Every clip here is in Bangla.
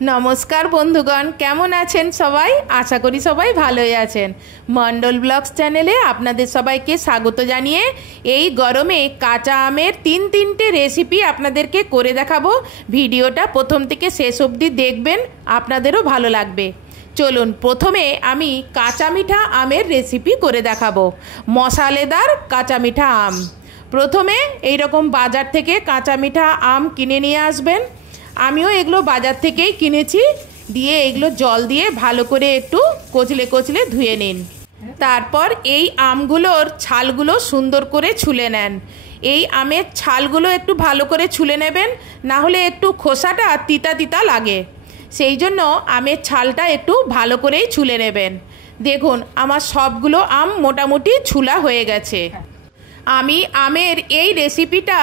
নমস্কার বন্ধুগণ, কেমন আছেন সবাই? আশা করি সবাই ভালোই আছেন। মন্ডল ব্লগস চ্যানেলে আপনাদের সবাইকে স্বাগত জানিয়ে এই গরমে কাঁচা আমের তিনটে রেসিপি আপনাদেরকে করে দেখাবো। ভিডিওটা প্রথম থেকে শেষ অবধি দেখবেন, আপনাদেরও ভালো লাগবে। চলুন, প্রথমে আমি কাঁচা মিঠা আমের রেসিপি করে দেখাবো। মশালেদার কাঁচা মিঠা আম। প্রথমে এইরকম বাজার থেকে কাঁচা মিঠা আম কিনে নিয়ে আসবেন। আমিও এগুলো বাজার থেকেই কিনেছি। দিয়ে এগুলো জল দিয়ে ভালো করে একটু কচলে ধুয়ে নিন। তারপর এই আমগুলোর ছালগুলো সুন্দর করে ছুলে নেন। এই আমের ছালগুলো একটু ভালো করে ছুলে নেবেন, না হলে একটু খোসাটা তিতা তিতা লাগে। সেই জন্য আমের ছালটা একটু ভালো করেই ছুলে নেবেন। দেখুন, আমার সবগুলো আম মোটামুটি ছুলা হয়ে গেছে। আমি আমের এই রেসিপিটা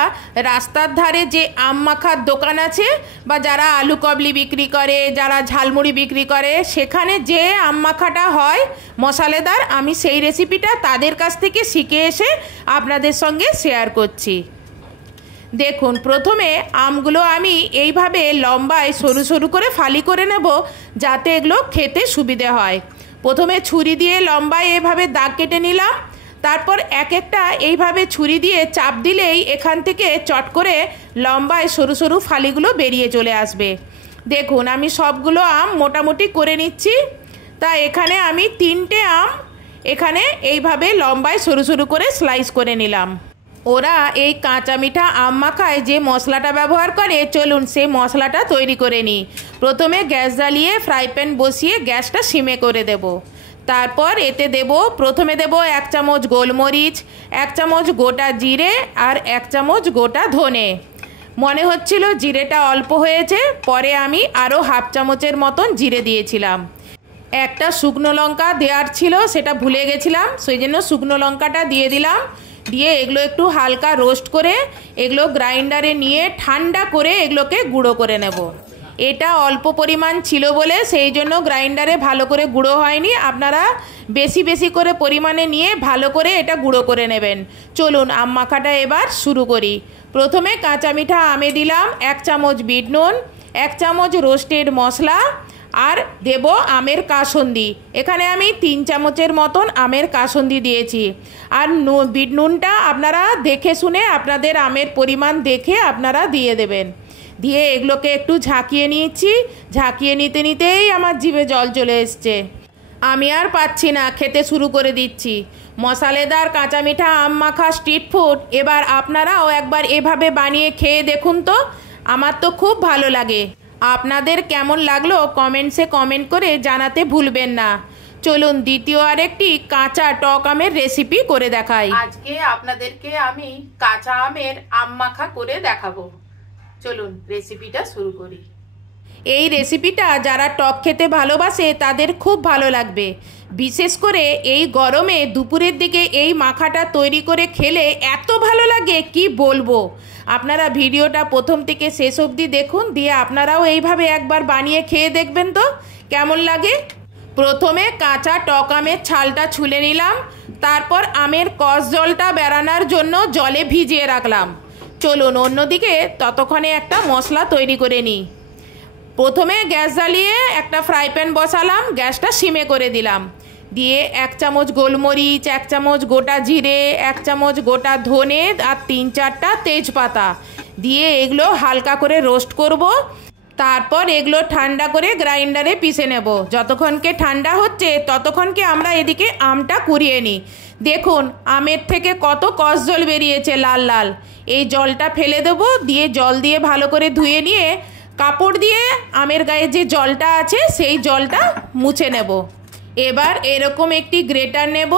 রাস্তার ধারে যে আম মাখার দোকান আছে, বা যারা আলু কবলি বিক্রি করে, যারা ঝালমুড়ি বিক্রি করে, সেখানে যে আম মাখাটা হয় মশালেদার, আমি সেই রেসিপিটা তাদের কাছ থেকে শিখে এসে আপনাদের সঙ্গে শেয়ার করছি। দেখুন, প্রথমে আমগুলো আমি এইভাবে লম্বায় সরু সরু করে ফালি করে নেব, যাতে এগুলো খেতে সুবিধে হয়। প্রথমে ছুরি দিয়ে লম্বায় এভাবে দাগ কেটে নিলাম। তারপর এক একটা এইভাবে ছুরি দিয়ে চাপ দিলেই এখান থেকে চট করে লম্বায় সরু সরু ফালিগুলো বেরিয়ে চলে আসবে। দেখুন, আমি সবগুলো আম মোটামুটি করে নিচ্ছি। তা এখানে আমি 3টে আম এখানে এইভাবে লম্বায় সরু সরু করে স্লাইস করে নিলাম। ওরা এই কাঁচা মিঠা আম মাখায় যে মশলাটা ব্যবহার করে, চলুন সেই মশলাটা তৈরি করে নিই। প্রথমে গ্যাস জ্বালিয়ে ফ্রাই প্যান বসিয়ে গ্যাসটা সিমে করে দেব। তারপর এতে প্রথমে দেব 1 চামচ গোলমরিচ, 1 চামচ গোটা জিরে, আর 1 চামচ গোটা ধনে। মনে হচ্ছিল জিরেটা অল্প হয়েছে, পরে আমি আরও হাফ চামচের মতন জিরে দিয়েছিলাম। একটা শুকনো লঙ্কা দেওয়ার ছিল, সেটা ভুলে গেছিলাম, সেই জন্য শুকনো লঙ্কাটা দিয়ে দিলাম। দিয়ে এগুলো একটু হালকা রোস্ট করে এগুলো গ্রাইন্ডারে নিয়ে ঠান্ডা করে এগুলোকে গুঁড়ো করে নেব। এটা অল্প পরিমাণ ছিল বলে সেই জন্য গ্রাইন্ডারে ভালো করে গুঁড়ো হয়নি। আপনারা বেশি বেশি করে পরিমাণে নিয়ে ভালো করে এটা গুঁড়ো করে নেবেন। চলুন আম মাখাটা এবার শুরু করি। প্রথমে কাঁচা মিঠা আমে দিলাম 1 চামচ বিট নুন, 1 চামচ রোস্টেড মশলা, আর দেব আমের কাসুন্দি। এখানে আমি 3 চামচের মতন আমের কাসুন্দি দিয়েছি। আর বিট নুনটা আপনারা দেখে শুনে আপনাদের আমের পরিমাণ দেখে আপনারা দিয়ে দেবেন। দিয়ে এগুলোকে একটু ঝাঁকিয়ে নিয়েছি। ঝাঁকিয়ে নিতে নিতেই আমার জিভে জল চলে এসছে। আমি আর পাচ্ছি না, খেতে শুরু করে দিচ্ছি। মশালেদার কাঁচা মিঠা আম মাখা স্ট্রিট ফুড এবার আপনারাও একবার এভাবে বানিয়ে খেয়ে দেখুন তো। আমার তো খুব ভালো লাগে। আপনাদের কেমন লাগলো কমেন্টসে কমেন্ট করে জানাতে ভুলবেন না। চলুন দ্বিতীয় আরেকটি কাঁচা টক আমের রেসিপি করে দেখাই। আজকে আপনাদেরকে আমি কাঁচা আমের আম মাখা করে দেখাবো। চলুন রেসিপিটা শুরু করি। এই রেসিপিটা যারা টক খেতে ভালোবাসে তাদের খুব ভালো লাগবে। বিশেষ করে এই গরমে দুপুরের দিকে এই মাখাটা তৈরি করে খেলে এত ভালো লাগে কি বলবো। আপনারা ভিডিওটা প্রথম থেকে শেষ অবধি দেখুন, দিয়ে আপনারাও এইভাবে একবার বানিয়ে খেয়ে দেখবেন তো কেমন লাগে। প্রথমে কাঁচা টক আমের ছালটা ছুলে নিলাম। তারপর আমের কষ জলটা বেরানোর জন্য জলে ভিজিয়ে রাখলাম। চলুন অন্যদিকে ততক্ষণে একটা মশলা তৈরি করে নিই। প্রথমে গ্যাস জ্বালিয়ে একটা ফ্রাই প্যান বসালাম, গ্যাসটা সিমে করে দিলাম। দিয়ে 1 চামচ গোলমরিচ, 1 চামচ গোটা জিরে, 1 চামচ গোটা ধনে, আর 3-4টা তেজপাতা দিয়ে এগুলো হালকা করে রোস্ট করব। তারপর এগুলো ঠান্ডা করে গ্রাইন্ডারে পিষে নেব। যতক্ষণকে ঠান্ডা হচ্ছে ততক্ষণকে আমরা এদিকে আমটা কুড়িয়ে নিই। দেখুন আমের থেকে কত কষ জল বেরিয়েছে, লাল লাল। এই জলটা ফেলে দেব। দিয়ে জল দিয়ে ভালো করে ধুয়ে নিয়ে কাপড় দিয়ে আমের গায়ে যে জলটা আছে সেই জলটা মুছে নেব। এবার এরকম একটি গ্রেটার নেব।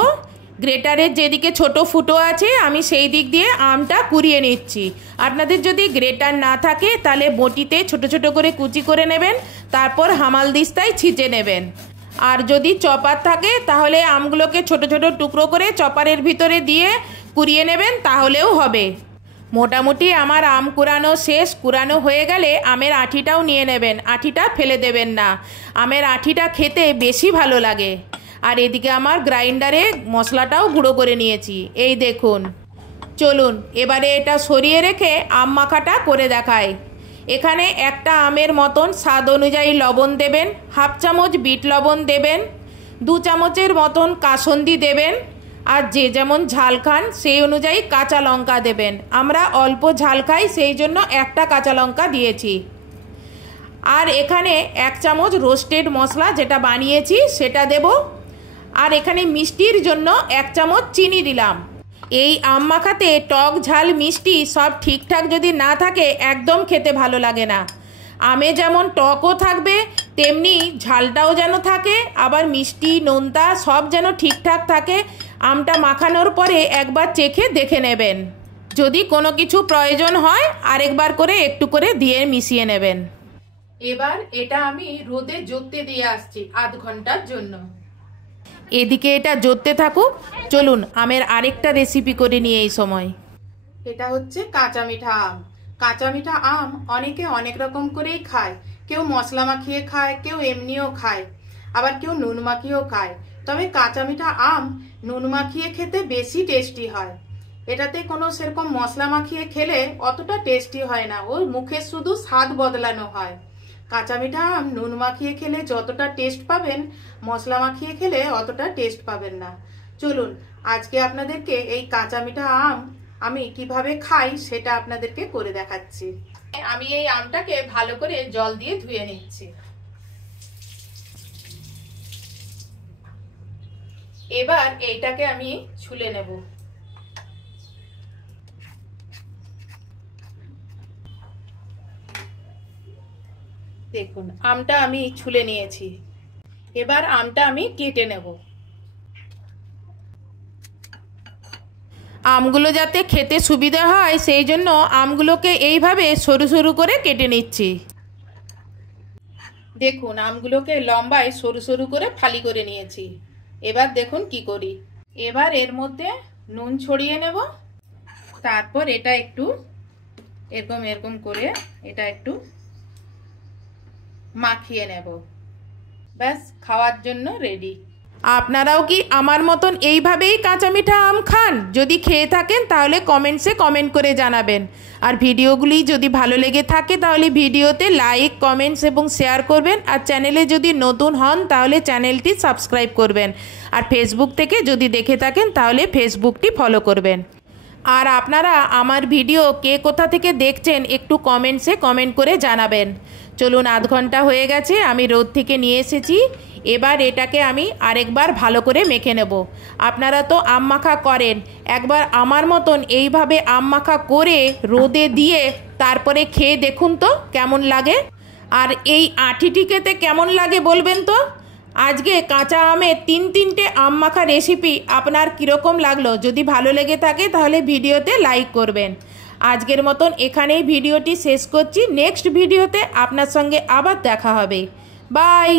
গ্রেটারের যেদিকে ছোট ফুটো আছে আমি সেই দিক দিয়ে আমটা কুড়িয়ে নিচ্ছি। আপনাদের যদি গ্রেটার না থাকে তাহলে বটিতে ছোট ছোট করে কুচি করে নেবেন, তারপর হামাল দিস্তায় ছিঁচে নেবেন। আর যদি চপার থাকে তাহলে আমগুলোকে ছোট ছোট টুকরো করে চপারের ভিতরে দিয়ে কুড়িয়ে নেবেন, তাহলেও হবে। মোটামুটি আমার আম কুড়ানো শেষ। কুড়ানো হয়ে গেলে আমের আঁঠিটাও নিয়ে নেবেন। আঁঠিটা ফেলে দেবেন না, আমের আঁঠিটা খেতে বেশি ভালো লাগে। আর এদিকে আমার গ্রাইন্ডারে মশলাটাও গুঁড়ো করে নিয়েছি, এই দেখুন। চলুন এবারে এটা সরিয়ে রেখে আম মাখাটা করে দেখাই। এখানে একটা আমের মতন স্বাদ অনুযায়ী লবণ দেবেন, হাফ চামচ বিট লবণ দেবেন, 2 চামচের মতন কাসুন্দি দেবেন, আর যে যেমন ঝাল খান সেই অনুযায়ী কাঁচা লঙ্কা দেবেন। আমরা অল্প ঝাল খাই, সেই জন্য একটা কাঁচা লঙ্কা দিয়েছি। আর এখানে 1 চামচ রোস্টেড মশলা যেটা বানিয়েছি সেটা দেব। আর এখানে মিষ্টির জন্য 1 চামচ চিনি দিলাম। এই আম মাখাতে টক ঝাল মিষ্টি সব ঠিকঠাক যদি না থাকে একদম খেতে ভালো লাগে না। আমে যেমন টকও থাকবে তেমনি ঝালটাও যেন থাকে, আবার মিষ্টি নোনতা সব যেন ঠিকঠাক থাকে। আমটা মাখানোর পরে একবার চেখে দেখে নেবেন, যদি কোনো কিছু প্রয়োজন হয় আরেকবার করে একটু করে দিয়ে মিশিয়ে নেবেন। এবার এটা আমি রোদে জোত্তে দিয়ে আসছি আধ ঘন্টার জন্য। এদিকে এটা জোত্তে থাকুক, চলুন আমের আরেকটা রেসিপি করে নিয়ে এই সময়। এটা হচ্ছে কাঁচা মিঠা আম। কাঁচা মিঠা আম অনেকে অনেক রকম করেই খায়, কেউ মশলা মাখিয়ে খায়, কেউ এমনিও খায়, আবার কেউ নুন মাখিয়েও খায়। তবে কাঁচা মিঠা আম নুন মাখিয়ে খেতে বেশি টেস্টি হয়। এটাতে কোনো সেরকম মশলা মাখিয়ে খেলে অতটা টেস্টি হয় না, ওর মুখে শুধু স্বাদ বদলানো হয়। কাঁচা মিঠা আম নুন মাখিয়ে খেলে যতটা টেস্ট পাবেন, মশলা মাখিয়ে খেলে অতটা টেস্ট পাবেন না। চলুন আজকে আপনাদেরকে এই কাঁচা মিঠা আম আমি কিভাবে খাই সেটা আপনাদেরকে করে দেখাচ্ছি। আমি এই আমটাকে ভালো করে জল দিয়ে ধুয়ে নিচ্ছি। এবার এইটাকে আমি ছুলে নেব। দেখুন আমটা আমি ছুলে নিয়েছি। এবার আমটা আমি কেটে নেব। আমগুলো যাতে খেতে সুবিধা হয় সেই জন্য আমগুলোকে এইভাবে সরু সরু করে কেটে নিচ্ছি। দেখুন আমগুলোকে লম্বায় সরু সরু করে ফালি করে নিয়েছি। এবার দেখুন কি করি। এবার এর মধ্যে নুন ছড়িয়ে নেব, তারপর এটা একটু এরকম এরকম করে এটা একটু মাখিয়ে নেব। ব্যাস খাওয়ার জন্য রেডি। আপনারাও কি আমার মতন এইভাবেই কাঁচা মিঠা আম খান? যদি খেয়ে থাকেন তাহলে কমেন্টসে কমেন্ট করে জানাবেন। আর ভিডিওগুলি যদি ভালো লেগে থাকে তাহলে ভিডিওতে লাইক, কমেন্টস এবং শেয়ার করবেন। আর চ্যানেলে যদি নতুন হন তাহলে চ্যানেলটি সাবস্ক্রাইব করবেন। আর ফেসবুক থেকে যদি দেখে থাকেন তাহলে ফেসবুকটি ফলো করবেন। আর আপনারা আমার ভিডিও কে কোথা থেকে দেখছেন একটু কমেন্টসে কমেন্ট করে জানাবেন। চলুন আধ ঘন্টা হয়ে গেছে, আমি রোদ থেকে নিয়ে এসেছি। এবার এটাকে আমি আরেকবার ভালো করে মেখে নেব। আপনারা তো আম মাখা করেন, একবার আমার মতন এইভাবে আম মাখা করে রোদে দিয়ে তারপরে খেয়ে দেখুন তো কেমন লাগে। আর এই আঁঠিটি খেতে কেমন লাগে বলবেন তো। আজকে কাঁচা আমের 3-3টে আম মাখা রেসিপি আপনার কীরকম লাগলো? যদি ভালো লেগে থাকে তাহলে ভিডিওতে লাইক করবেন। আজকের মতন এখানেই ভিডিওটি শেষ করছি। নেক্সট ভিডিওতে আপনার সঙ্গে আবার দেখা হবে। বাই।